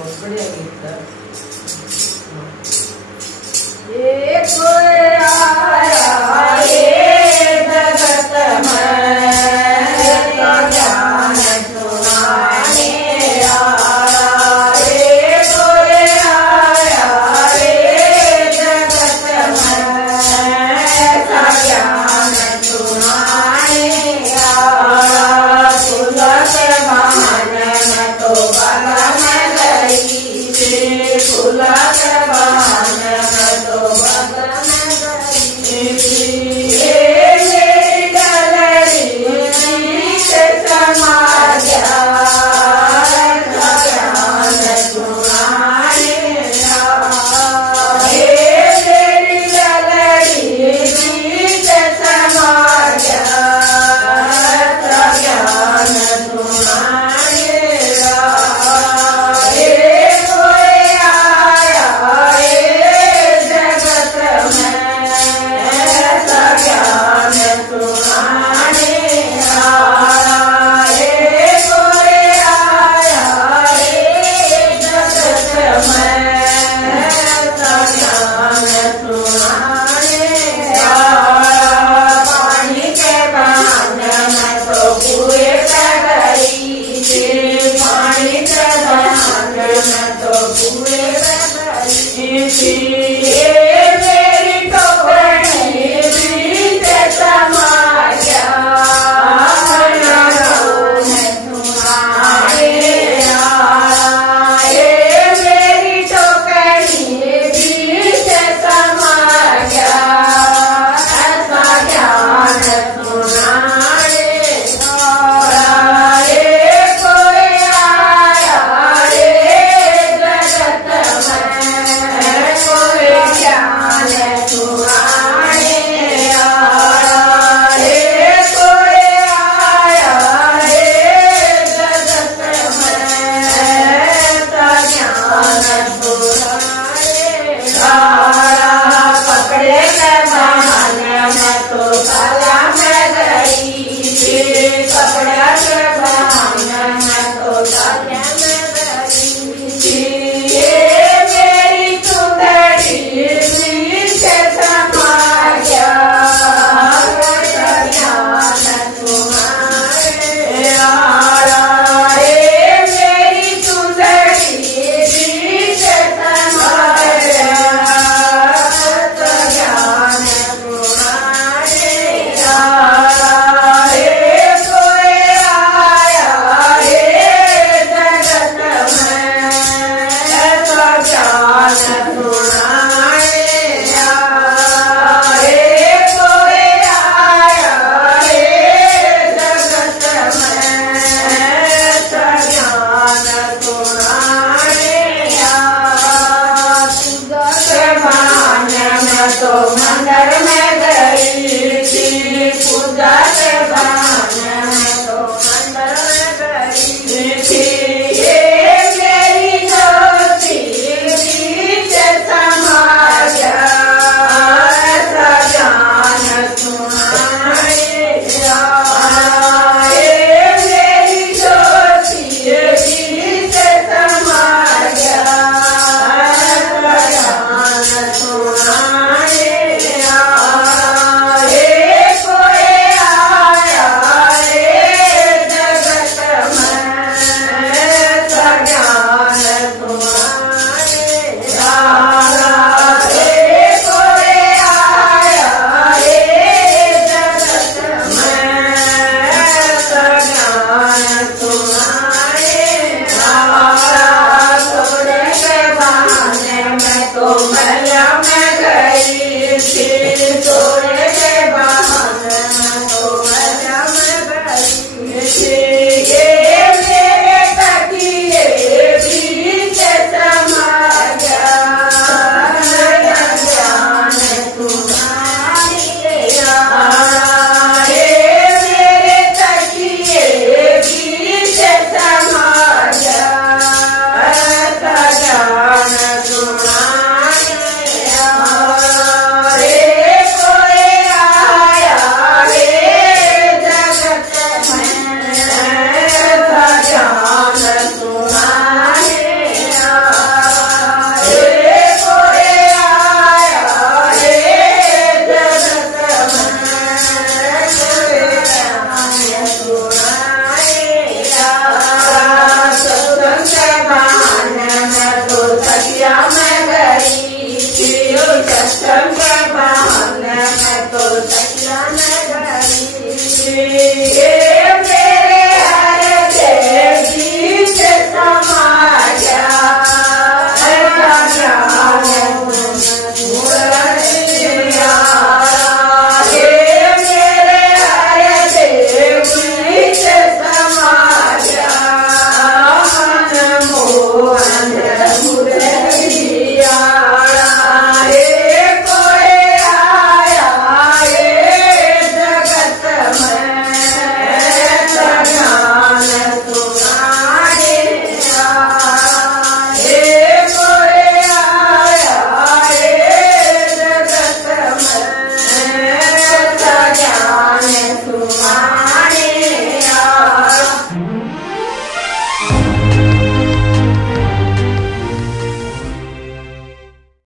बढ़िया गीत है। ये कोई आया ये जगत में तो ज्ञान सुनाने आया। ये कोई आया ये जगत में तो ज्ञान सुनाने आया। तुलस बहाने में तो बगन गई थी, तुलस बहाने में तो बगन गई थी। ये मेरी डलरी से समा गया ज्ञान सुनाने आया। ये मेरी डलरी से समा गया ज्ञान सुनाने आया। ये कोई आया ये जगत में ऐसा ज्ञान सुनाने आया। ये कोई आया ये जगत में ऐसा ज्ञान सुनाने आया। पानी के बहाने में तो कुएं पे गई थी, पानी के बहाने में तो कुएं पे गई थी। ये मेरी टोकरी बीच समा गया ज्ञान सुनाने आया। ये मेरी टोकरी बीच समा गया ऐसा ज्ञान सुनाने आया। ये कोई आया ये जगत में कोई ज्ञान सुनाने आया। ये कोई आया ये जगत में ऐसा ज्ञान सुनाने